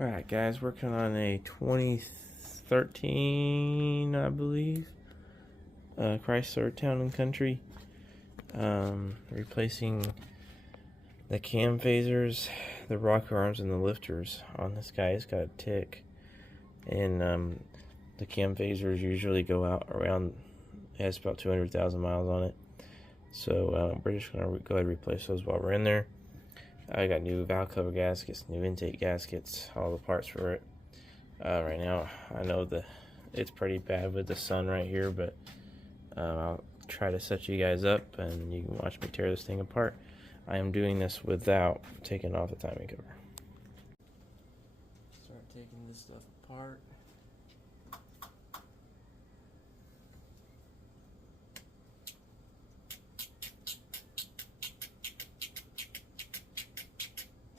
Alright guys, working on a 2013, I believe, Chrysler Town and Country. Replacing the cam phasers, the rocker arms, and the lifters on this guy. He's got a tick, and the cam phasers usually go out around, it has about 200,000 miles on it. So we're just going to go ahead and replace those while we're in there. I got new valve cover gaskets, new intake gaskets, all the parts for it. Right now, I know it's pretty bad with the sun right here, but I'll try to set you guys up and you can watch me tear this thing apart. I am doing this without taking off the timing cover. Start taking this stuff apart.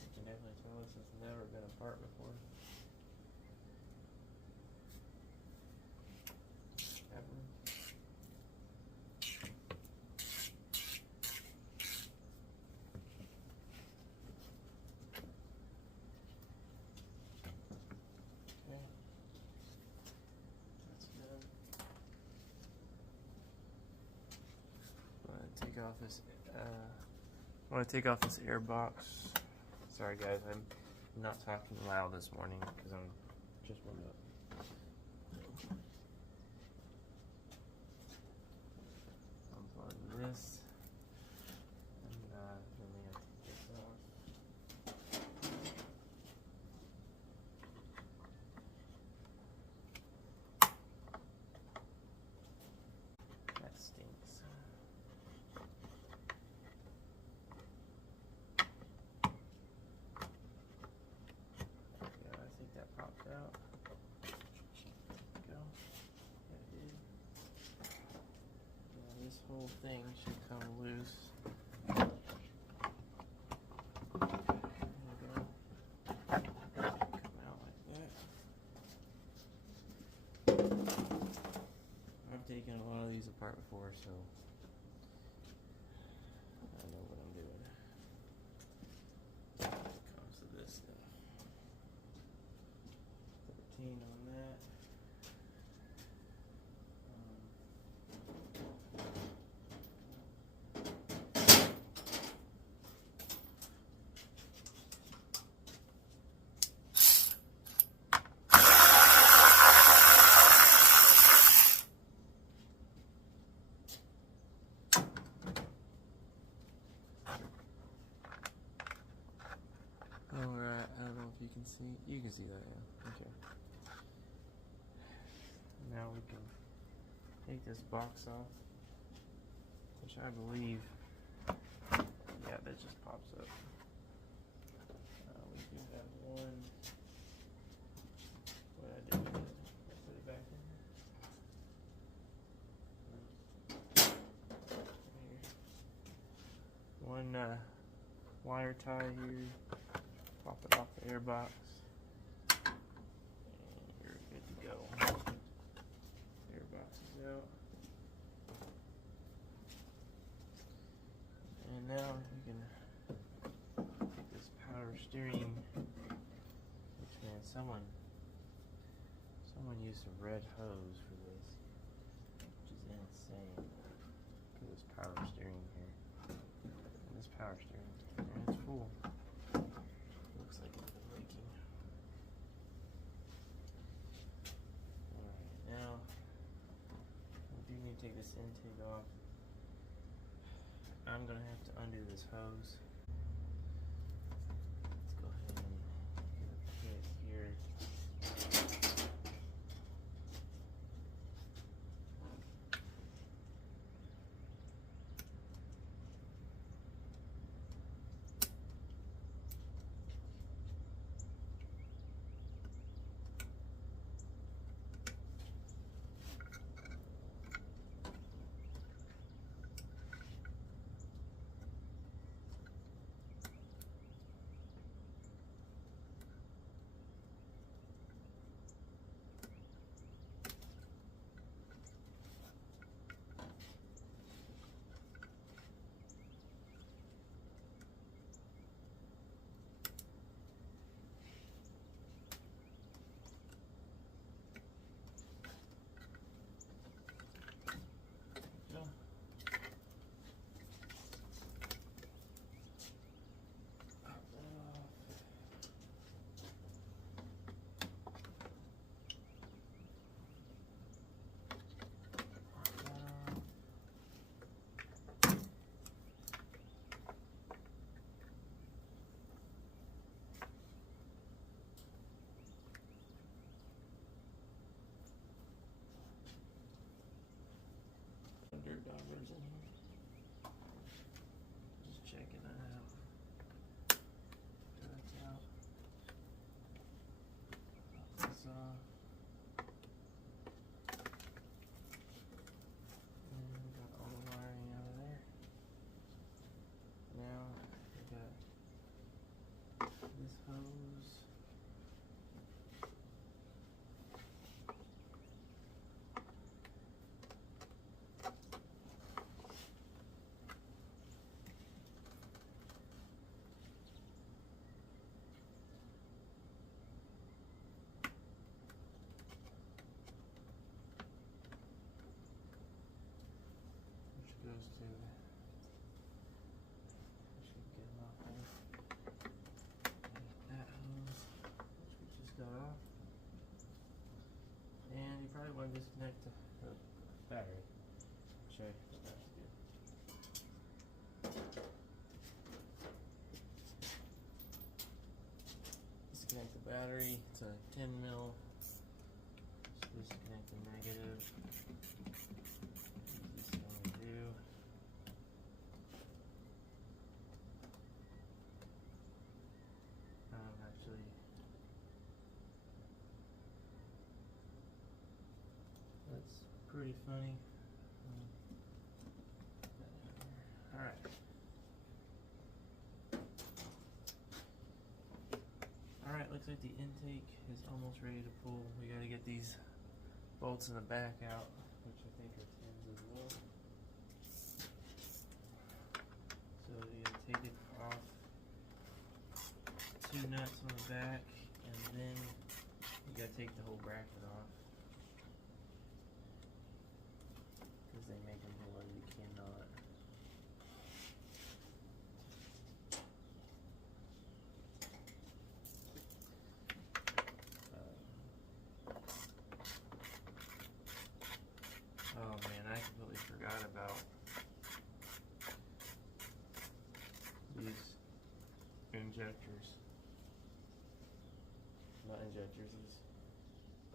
You can definitely tell this has never been apart before. Ever. I want to take off this air box. Sorry guys, I'm not talking loud this morning because I'm just warmed up. Unplug this, and then we have to take this off. That stinks. Popped out. Go. Yeah, it did. Now this whole thing should come loose. There we go. Come out like that. I've taken a lot of these apart before, so I know what I'm doing. When it comes to this stuff. On that. Alright, I don't know if you can see. You can see that, yeah. Okay. Now we can take this box off, which I believe, yeah, that just pops up. We do have one. What I did with it, I put it back in. One wire tie here. Pop it off the air box. And you're good to go. Out. And now we can take this power steering, which, man, someone used a red hose for this, which is insane. Look at this power steering here. And this power steering, and it's full. Looks like it's leaking. Alright, now you need to take this intake off. I'm gonna have to undo this hose. Let's go ahead and get a pit here. those two. I should get them off there. That hose, which we just got off. And you probably want to disconnect the battery. Show you what that's good. Disconnect the battery. It's a 10 mil. Just disconnect the negative. Easiest thing to do. Actually, that's pretty funny. Alright. Alright, looks like the intake is almost ready to pull. We gotta get these bolts in the back out, which I think are 10s as well. So you gotta take it off. 2 nuts on the back, and then you gotta take the whole bracket off. Because they make them below, you cannot. Oh man, I completely forgot about these injectors. Not injectors, these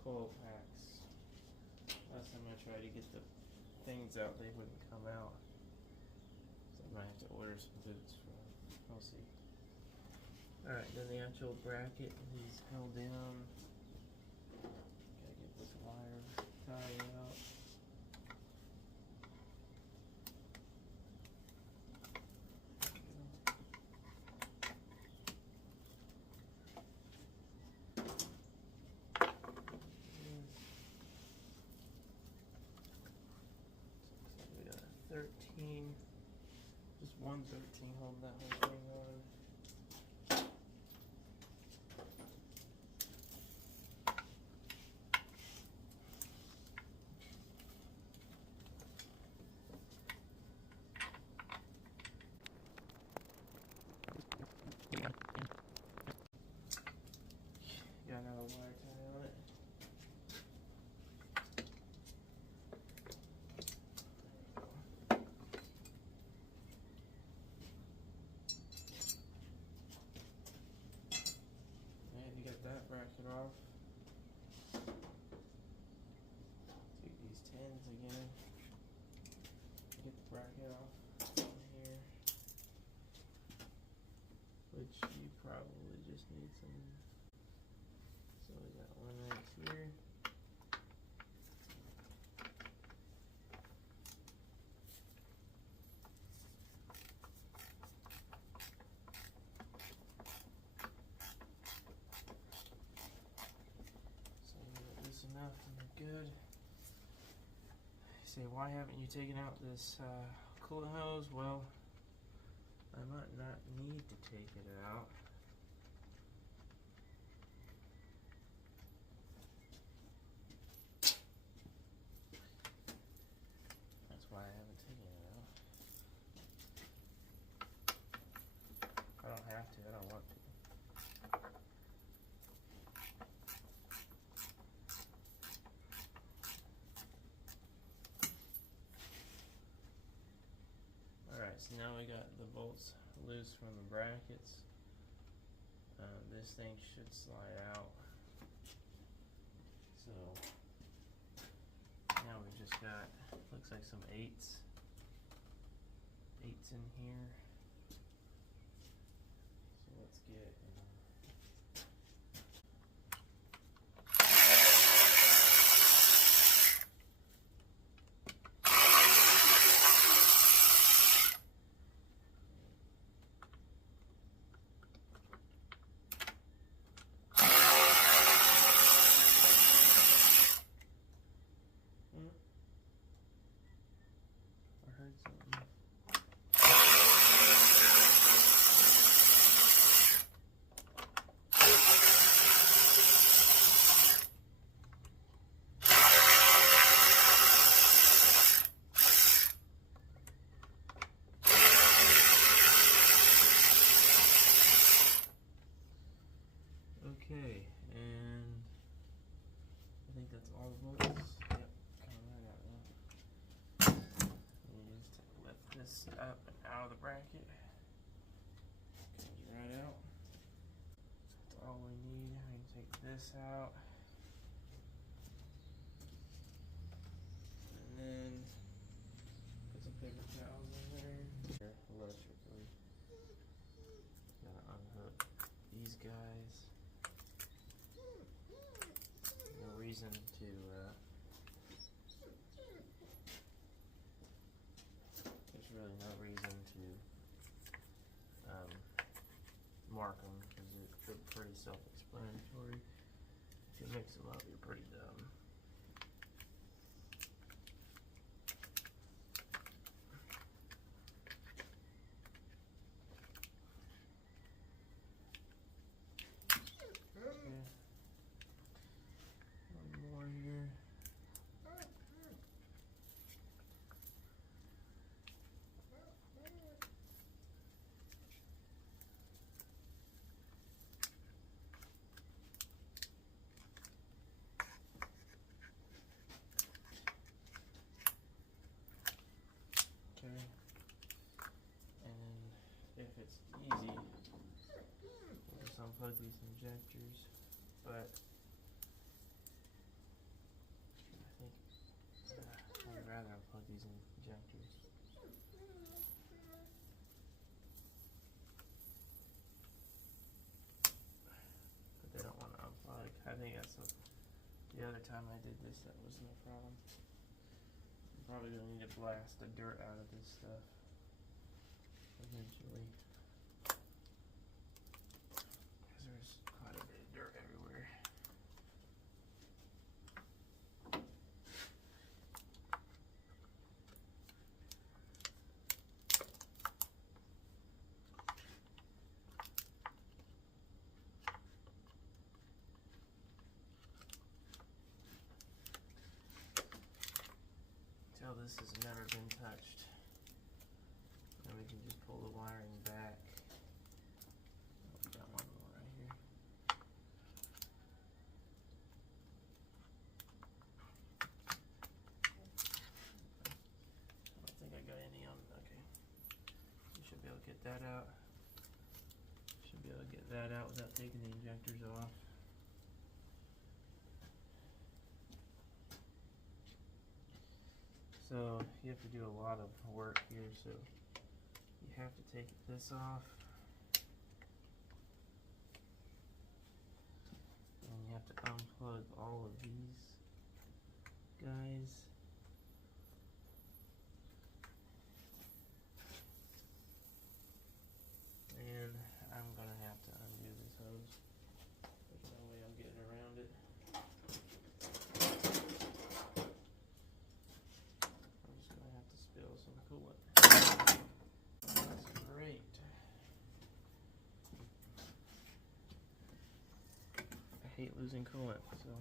coil packs. Last time I tried to get the things out, they wouldn't come out. So I might have to order some boots for them. We'll see. Alright, then the actual bracket is held down. Gotta get this wire tied out. We got a 13, just one 13 holding that whole thing on. Got another wire tie on it. And you get that bracket off. Take these 10s again. Get the bracket off on here. Which you probably just need some. So we got one right here. So we got this enough and we're good. You say, why haven't you taken out this coolant hose? Well, I might not need to take it out. That's why I haven't taken it out. I don't have to, I don't want to. Alright, so now we got the bolts loose from the brackets. This thing should slide out. So now we've just got, looks like some 8s in here. So let's get Okay, and I think that's all the bolts. Yep, coming right out now. You just lift this up and out of the bracket. Comes right out. That's all we need. We can take this out. And then put some paper towels in there. Electrically. Gotta unhook these guys. No reason to there's really no reason to mark them because they're pretty self-explanatory. If you mix them up, you're pretty dumb. Okay. One more here. Okay. And if it's easy, we'll just unplug these injectors, but I think I'd rather unplug these injectors. But they don't want to unplug. I think that's what the other time I did this, that was no problem. I'm probably going to need to blast the dirt out of this stuff eventually. Because there's quite a bit of dirt everywhere. Until this has never been touched. And we can just pull the wiring back. Oh, we got one more right here. I don't think I got any on. Okay. You should be able to get that out. Should be able to get that out without taking the injectors off. So you have to do a lot of work here, so you have to take this off. And you have to unplug all of these guys. And I'm gonna have to undo this hose. There's no way I'm getting around it. I'm just gonna have to spill some coolant. That's great. I hate losing coolant, so.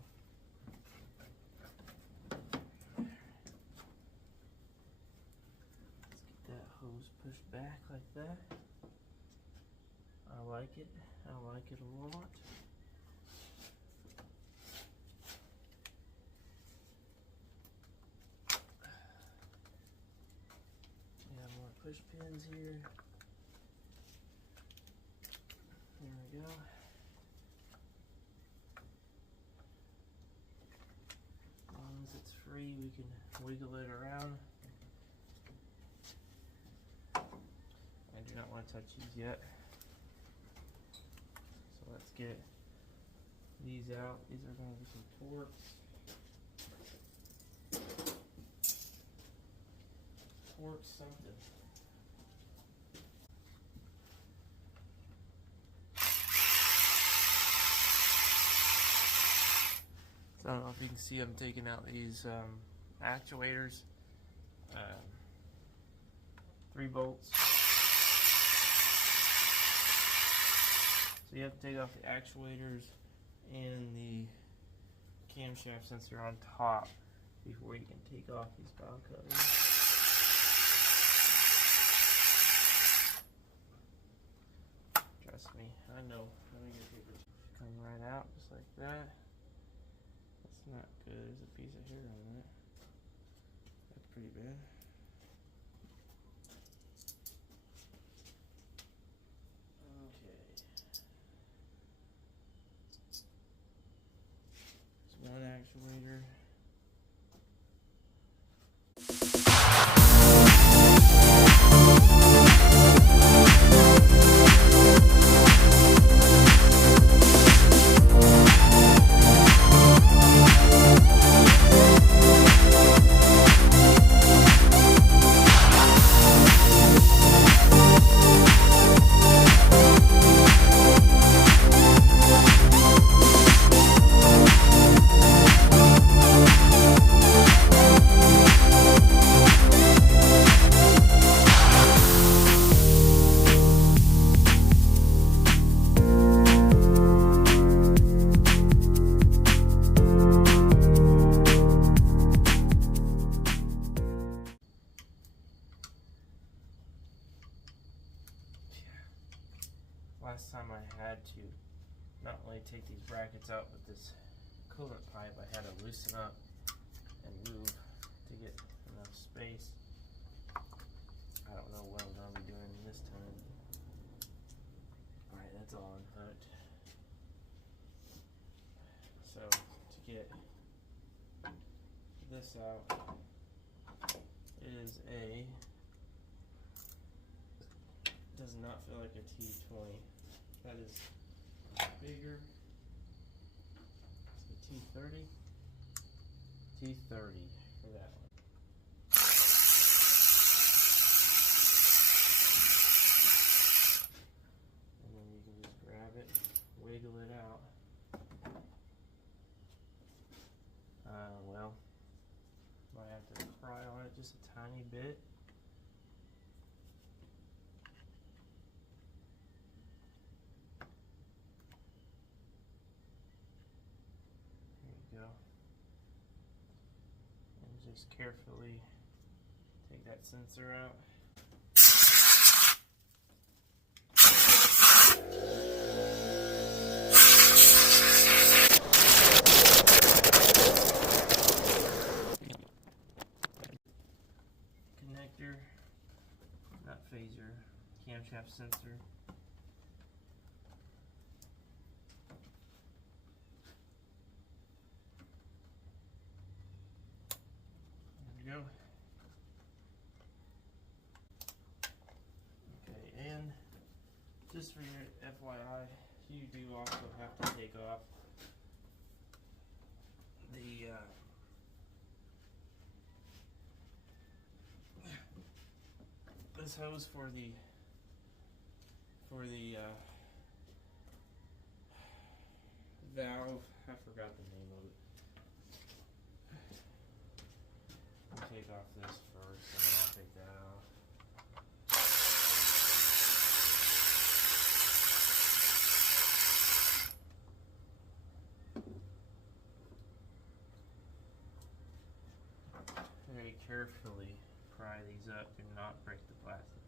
Let's get that hose pushed back like that. I like it. I like it a lot. We have more push pins here. There we go. As long as it's free, we can wiggle it around. I do not want to touch these yet. So let's get these out. These are going to be some torques. Torque something. So I don't know if you can see I'm taking out these actuators. 3 bolts. So you have to take off the actuators and the camshaft sensor on top before you can take off these valve covers. Trust me, I know. Let me get a paper. Come right out just like that. That's not good. There's a piece of hair on that. That's pretty bad. Okay. There's one actuator. Last time I had to not only take these brackets out, but this coolant pipe I had to loosen up and move to get enough space. I don't know what I'm going to be doing this time. Alright, that's all unhooked. So, to get this out, it is does not feel like a T20. That is bigger. It's a T30. T30 for that one. And then you can just grab it, wiggle it out. Well, might have to pry on it just a tiny bit. Go and just carefully take that sensor out. Connector, not phaser, camshaft sensor. Go. Okay, and just for your FYI, you do also have to take off the this hose for the valve. I forgot the name of it. I'll take off this first, and then I'll take that off. Very carefully pry these up. Do not break the plastic.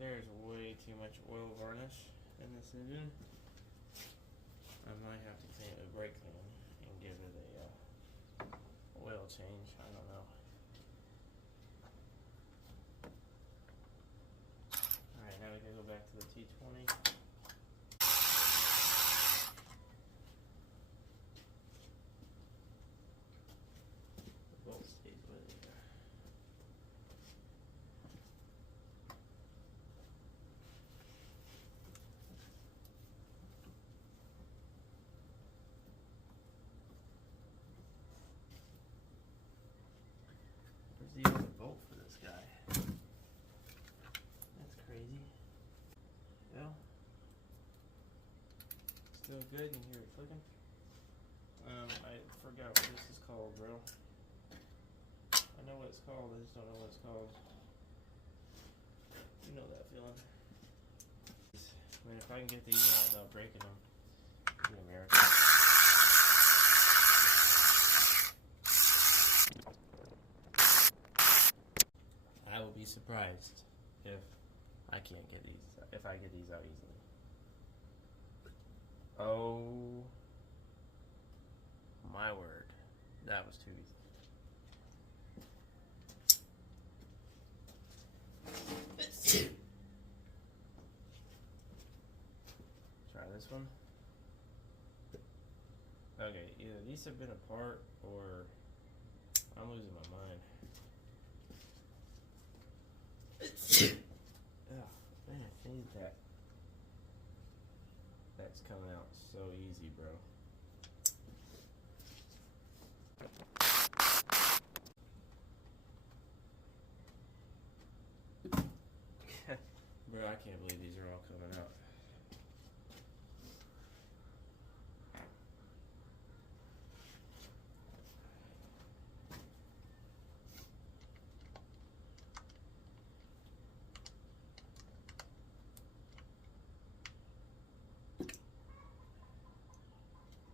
There's way too much oil varnish in this engine. I might have to clean it with brake clean and give it a oil change. I don't know. Alright, now we can go back to the T20. The bolt stays with it. Where's the other bolt for this guy? That's crazy. Well, still good. You hear it clicking. I forgot what this is called, bro. I know what it's called. I just don't know what it's called. You know that feeling. I mean, if I can get these out without breaking them, it'd be a miracle. surprised if I can't get these, if I get these out easily. Oh my word, that was too easy. Try this one. Okay, either these have been apart or I'm losing my mind. Oh, man, I hate that. That's coming out so easy, bro. Bro, I can't believe these are all coming out.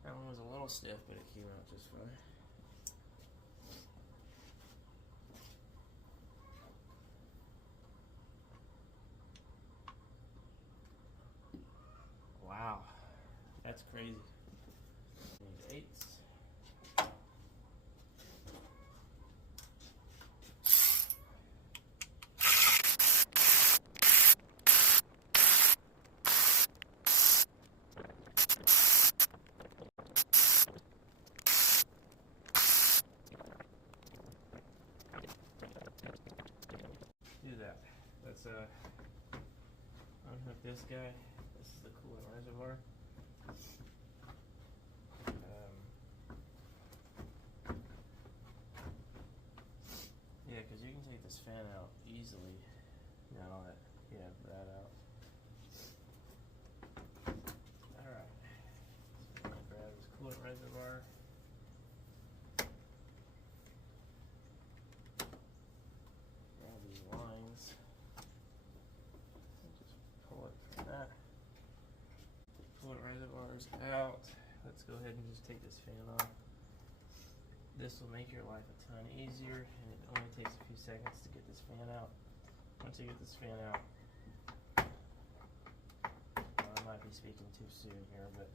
That one was a little stiff, but it came out just fine. Wow, that's crazy. These eights. Do that. Let's unhook this guy. This is the coolant reservoir. Yeah, because you can take this fan out easily now that you have that out. Alright, so I'm going to grab this coolant reservoir. Grab these lines. Just pull it from that. Coolant reservoir is out. Let's go ahead and just take this fan off. This will make your life a ton easier, and it only takes a few seconds to get this fan out. Once you get this fan out, I might be speaking too soon here, but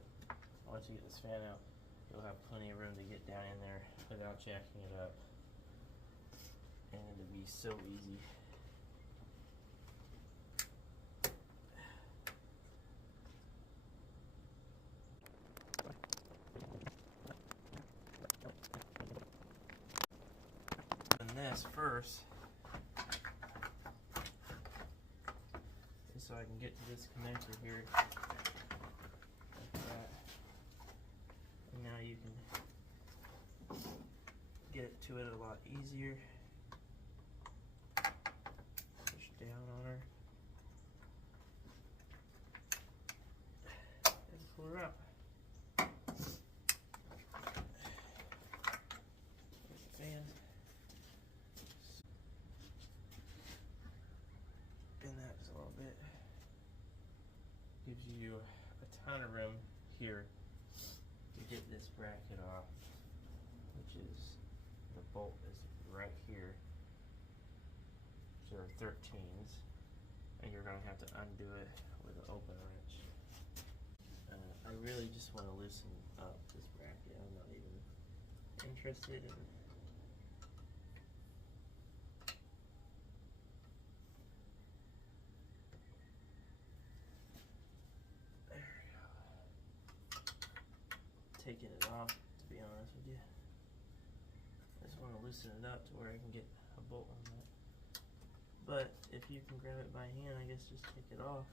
once you get this fan out, you'll have plenty of room to get down in there without jacking it up, and it'll be so easy. This first so I can get to this connector here like that, and now you can get to it a lot easier. Push down on her and pull her up. There's the fan. Bend that just a little bit. Gives you a ton of room here to get this bracket off, which is the bolt is right here. So there are 13s, and you're going to have to undo it with an open wrench. I really just want to loosen up this bracket. I'm not even interested in taking it off, to be honest with you. I just want to loosen it up to where I can get a bolt on that. But if you can grab it by hand, I guess just take it off.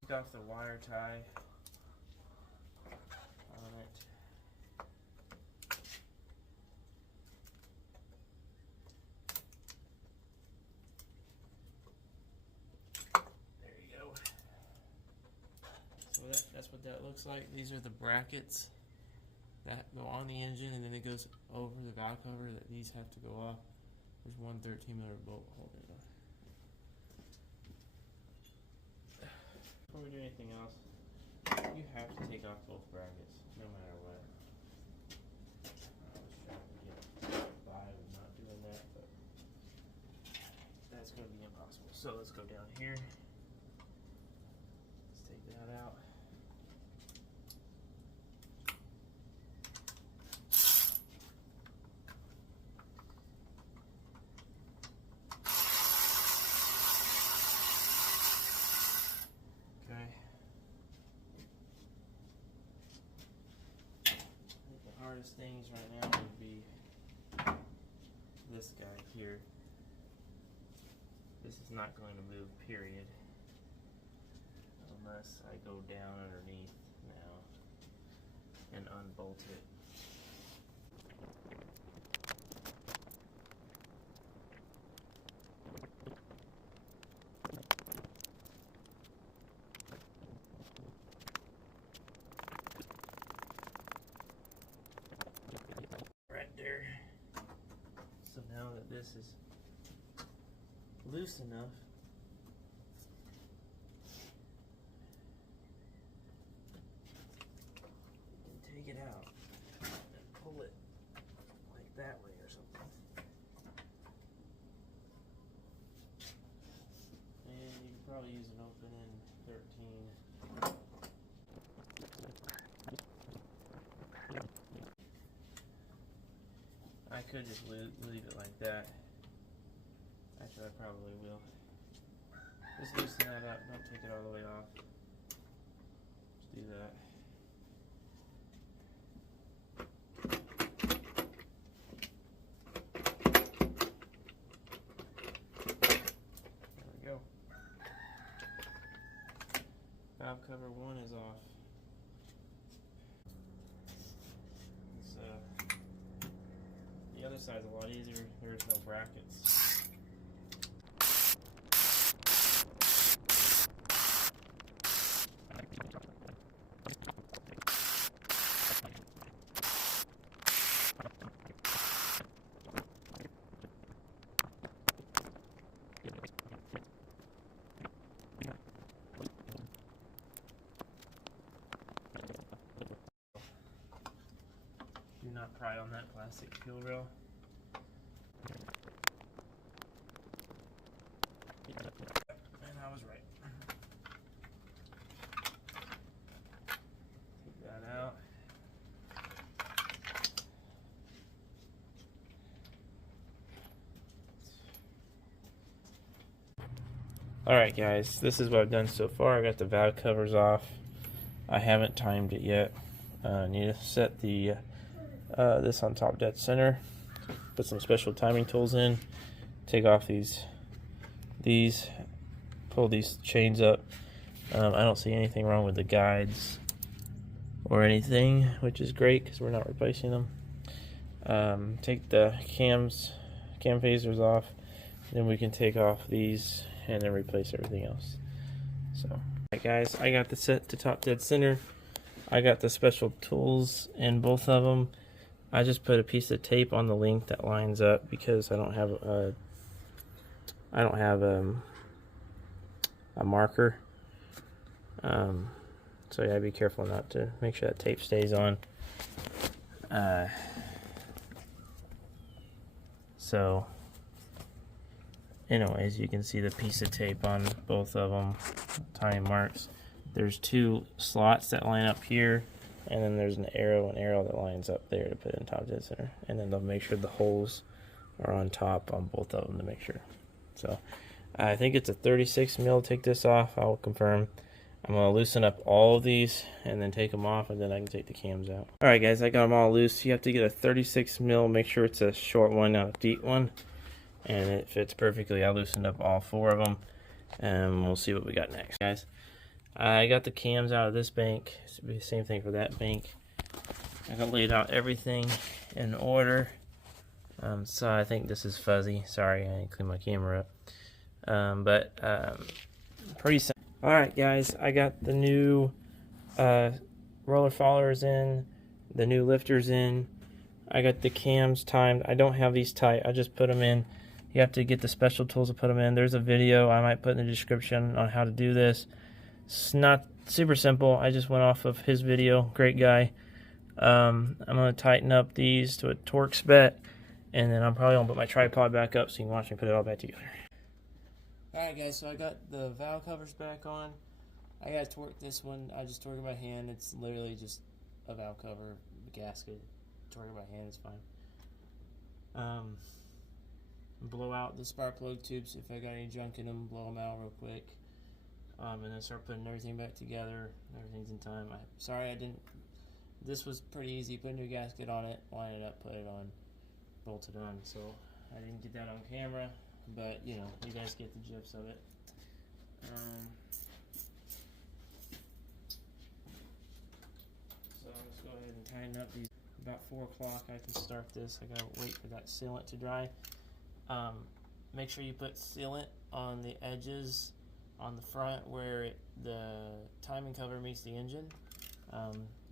Take off the wire tie on it. So that's what that looks like. These are the brackets that go on the engine, and then it goes over the valve cover. That these have to go off. There's one 13mm bolt holding it on. Before we do anything else, You have to take off both brackets, no matter what. I was trying to get by with not doing that, but that's going to be impossible. So let's go down here. Let's take that out. Okay. The hardest things right now would be this guy here. This is not going to move, period, unless I go down underneath now and unbolt it. Right there. So now that this is loose enough, you can take it out and pull it like that way or something. And you can probably use an open in 13. I could just leave it like that. Actually, I probably will. Just loosen that up. Don't take it all the way off. Just do that. There we go. Valve cover 1 is off. The other side's a lot easier. There's no brackets. Do not pry on that plastic fuel rail. And I was right. Take that out. Alright guys, this is what I've done so far. I got the valve covers off. I haven't timed it yet. Need to set the this on top dead center. Put some special timing tools in. Take off these. Pull these chains up. I don't see anything wrong with the guides or anything, which is great because we're not replacing them. Take the cam phasers off. Then we can take off these and then replace everything else. So, alright guys, I got the set to top dead center. I got the special tools in both of them. I just put a piece of tape on the link that lines up because I don't have a marker. So yeah, be careful not to make sure that tape stays on. So anyways, you can see the piece of tape on both of them, tiny marks. There's 2 slots that line up here, and then there's an arrow that lines up there to put in top dead center. And then they'll make sure the holes are on top on both of them to make sure. So I think it's a 36 mil. Take this off. I'll confirm. I'm going to loosen up all of these and then take them off, and then I can take the cams out. Alright guys, I got them all loose. You have to get a 36 mil. Make sure it's a short one, not a deep one. And it fits perfectly. I loosened up all 4 of them, and we'll see what we got next, guys. I got the cams out of this bank. It's the same thing for that bank. I got laid out everything in order. So I think this is fuzzy. Sorry, I didn't clean my camera up. Pretty simple. Alright guys, I got the new roller followers in, the new lifters in. I got the cams timed. I don't have these tight. I just put them in. You have to get the special tools to put them in. There's a video I might put in the description on how to do this. It's not super simple. I just went off of his video. Great guy. I'm going to tighten up these to a torque spec, and then I'm probably going to put my tripod back up so you can watch me put it all back together. Alright guys, so I got the valve covers back on. I got to torque this one. I just torque it by hand. It's literally just a valve cover, a gasket. Torque it by hand is fine. Blow out the spark plug tubes if I got any junk in them. Blow them out real quick. And then start putting everything back together. Everything's in time. Sorry I didn't. This was pretty easy. Put a new gasket on it, line it up, put it on, bolt it on. So I didn't get that on camera, but you know, you guys get the gist of it. So I'm just go ahead and tighten up these. About 4 o'clock I can start this. I gotta wait for that sealant to dry. Make sure you put sealant on the edges on the front where the timing cover meets the engine.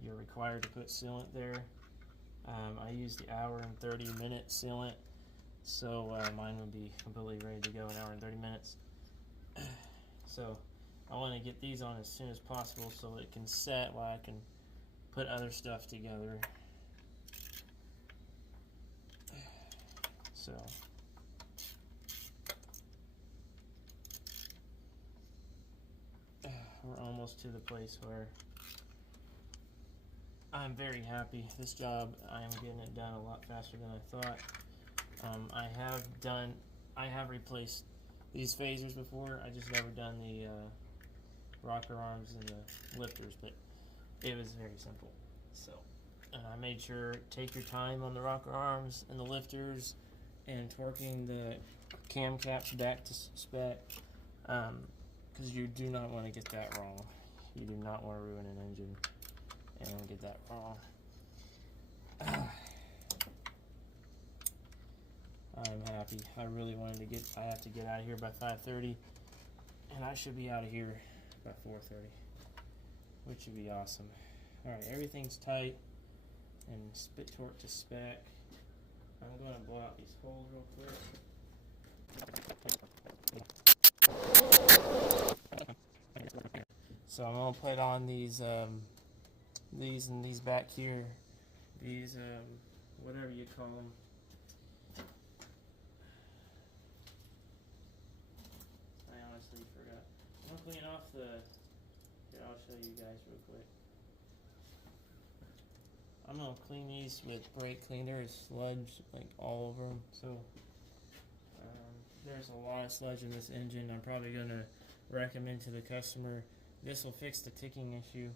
You're required to put sealant there. I used the hour and 30-minute sealant, so mine will be completely ready to go in an hour and 30 minutes. So I want to get these on as soon as possible so it can set while I can put other stuff together. So we're almost to the place where I'm very happy. This job, I am getting it done a lot faster than I thought. I have replaced these phasers before. I just never done the rocker arms and the lifters, but it was very simple. So, and I made sure take your time on the rocker arms and the lifters, and torquing the cam caps back to spec, because you do not want to get that wrong. You do not want to ruin an engine and get that wrong. I'm happy. I really wanted to I have to get out of here by 5:30, and I should be out of here by 4:30, which would be awesome. Alright, everything's tight and spit torque to spec. I'm going to blow out these holes real quick. So I'm going to put on these and these back here. These, whatever you call them. I honestly forgot. I'm going to clean off here, I'll show you guys real quick. I'm going to clean these with brake cleaner. There's sludge like all over them, so there's a lot of sludge in this engine. I'm probably going to recommend to the customer, this will fix the ticking issue.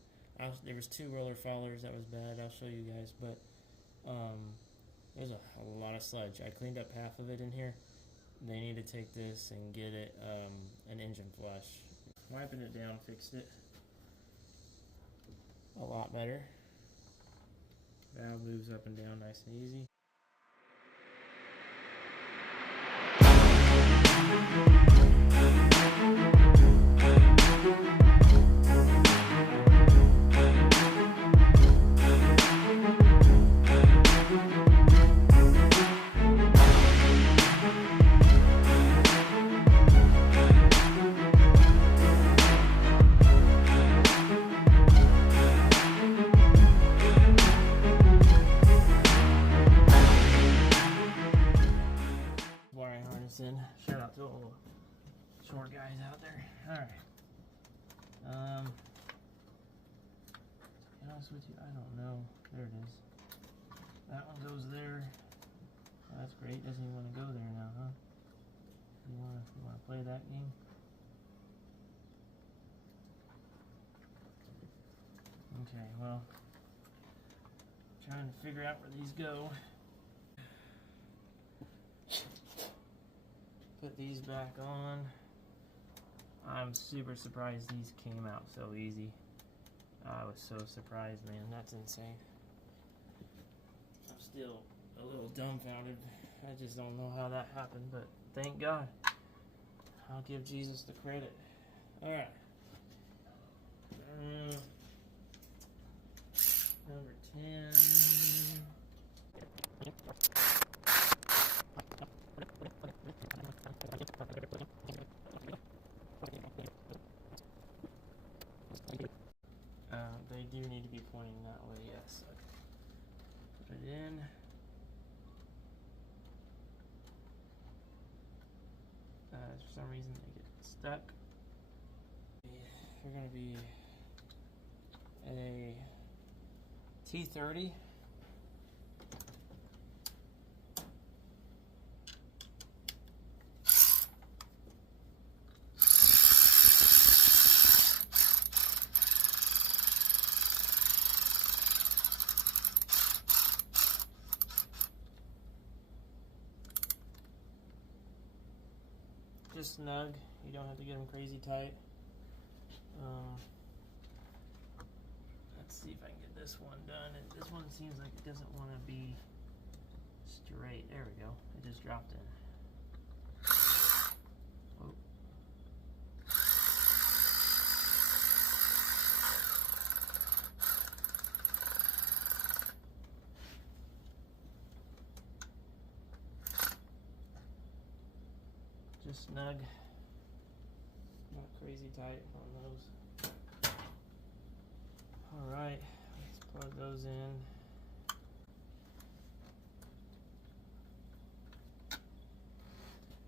There was 2 roller followers that was bad. I'll show you guys, but there's a lot of sludge. I cleaned up half of it in here. They need to take this and get it an engine flush. Wiping it down fixed it a lot better. Valve moves up and down nice and easy. Shout out to all the short guys out there. Alright. To be honest with you, I don't know. There it is. That one goes there. Oh, that's great. Doesn't even want to go there now, huh? You wanna play that game? Okay, well, trying to figure out where these go. Put these back on. I'm super surprised these came out so easy. I was so surprised, man. That's insane. I'm still a little dumbfounded. I just don't know how that happened, but thank God. I'll give Jesus the credit. Alright. Number 10. They do need to be pointing that way, yes. Okay. Put it in. For some reason they get stuck. They're going to be a T30. Just snug. You don't have to get them crazy tight. Let's see if I can get this one done. This one seems like it doesn't want to be straight. There we go. It just dropped in. Oh. Just snug. Not crazy tight on those. Alright, let's plug those in.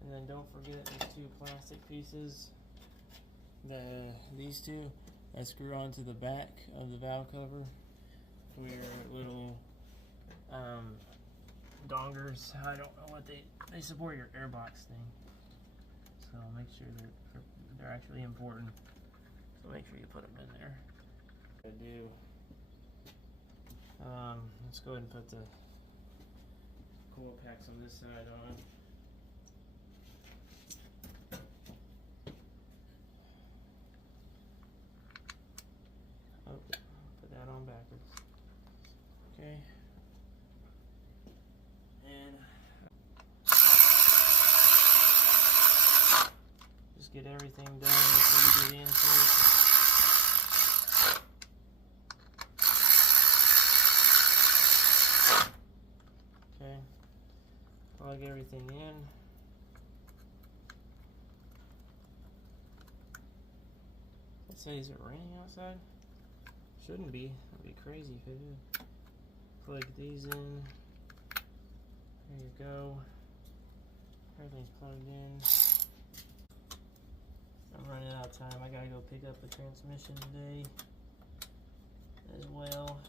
And then don't forget these two plastic pieces. These two that screw onto the back of the valve cover for your little dongers. I don't know what they support your airbox thing. So make sure that they're actually important. So make sure you put them in there. Let's go ahead and put the coil packs on this side on. Oh, put that on backwards. Okay. And just get everything done before you get into it. Okay, plug everything in. Let's say, is it raining outside? Shouldn't be. It'd be crazy if it did. Plug these in. There you go. Everything's plugged in. I'm running out of time. I gotta go pick up the transmission today as well.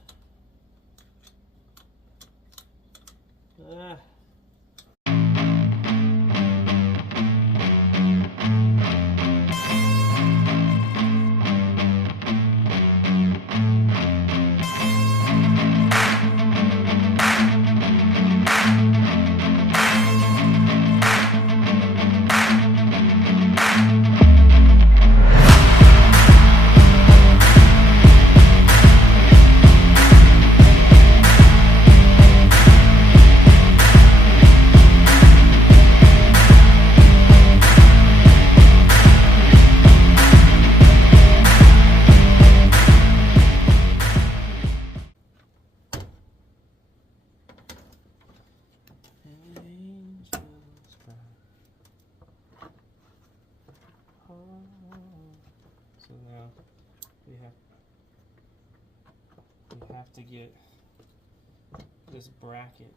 So now we have to get this bracket,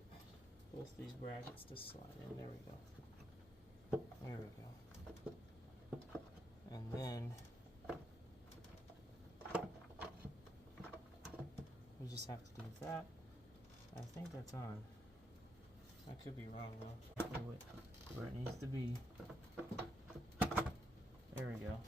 both these brackets to slide in. There we go. There we go. And then we just have to do that. I think that's on. I could be wrong though. Where it needs to be. There we go.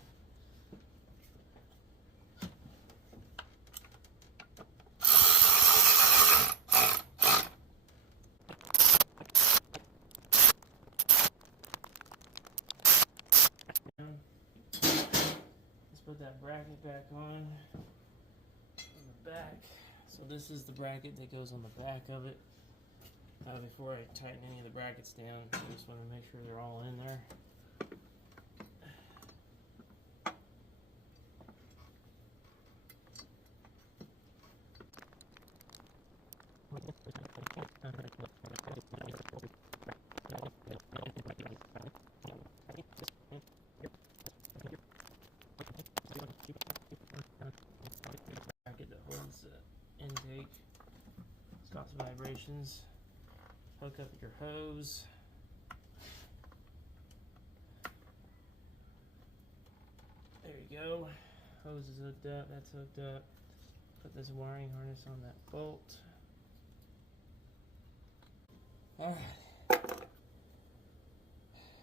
Let's put that bracket back on the back. So this is the bracket that goes on the back of it. Before I tighten any of the brackets down, I just want to make sure they're all in there. Lots of vibrations. Hook up your hose. There you go. Hose is hooked up. That's hooked up. Put this wiring harness on that bolt. Alright.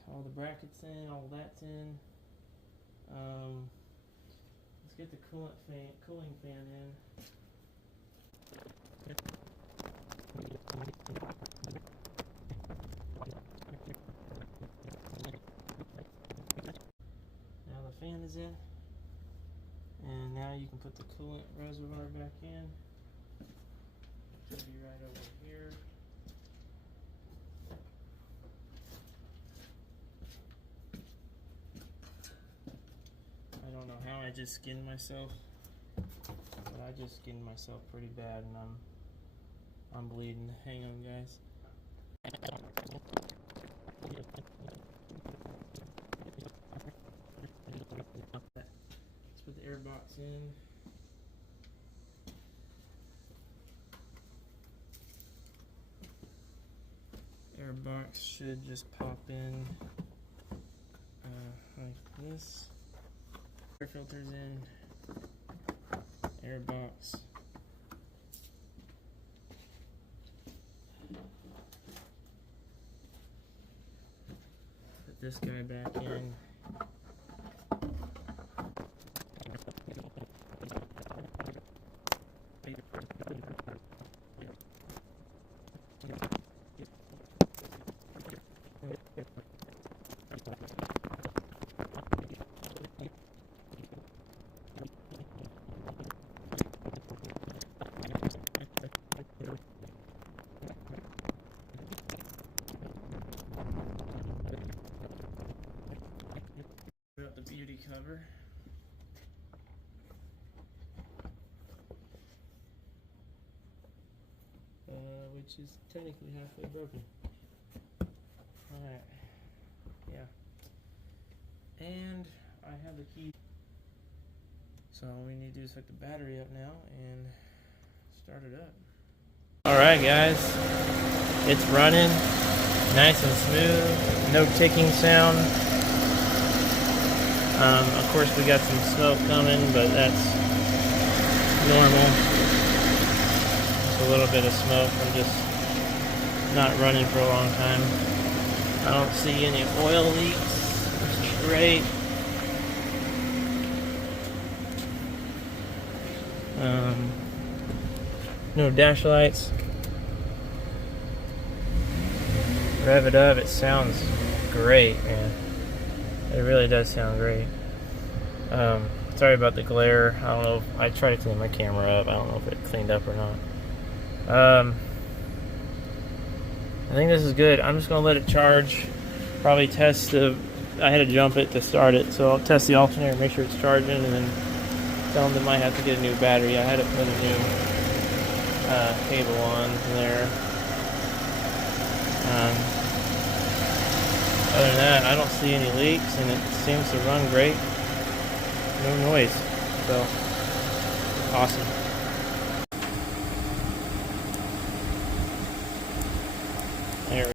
All the brackets in, all that's in. Let's get the cooling fan in. Now the fan is in, and now you can put the coolant reservoir back in. Should be right over here. I don't know how I just skinned myself, but I just skinned myself pretty bad, and I'm bleeding. Hang on, guys. Let's put the air box in. Air box should just pop in like this. Air filters in. Air box. Put this guy back in. Put out the beauty cover. Which is technically halfway broken. Alright. Yeah. And I have the key. So all we need to do is hook the battery up now and start it up. Alright guys. It's running. Nice and smooth. No ticking sound. Of course we got some smoke coming, but that's normal. A little bit of smoke from just not running for a long time. I don't see any oil leaks, which is great. No dash lights. Rev it up, it sounds great, man. It really does sound great. Sorry about the glare. I don't know if I tried to clean my camera up. I don't know if it cleaned up or not. I think this is good. I'm just gonna let it charge. Probably test the. I had to jump it to start it, so I'll test the alternator, make sure it's charging, and then tell them they might have to get a new battery. I had to put a new cable on there. Other than that, I don't see any leaks, and it seems to run great. No noise, so awesome.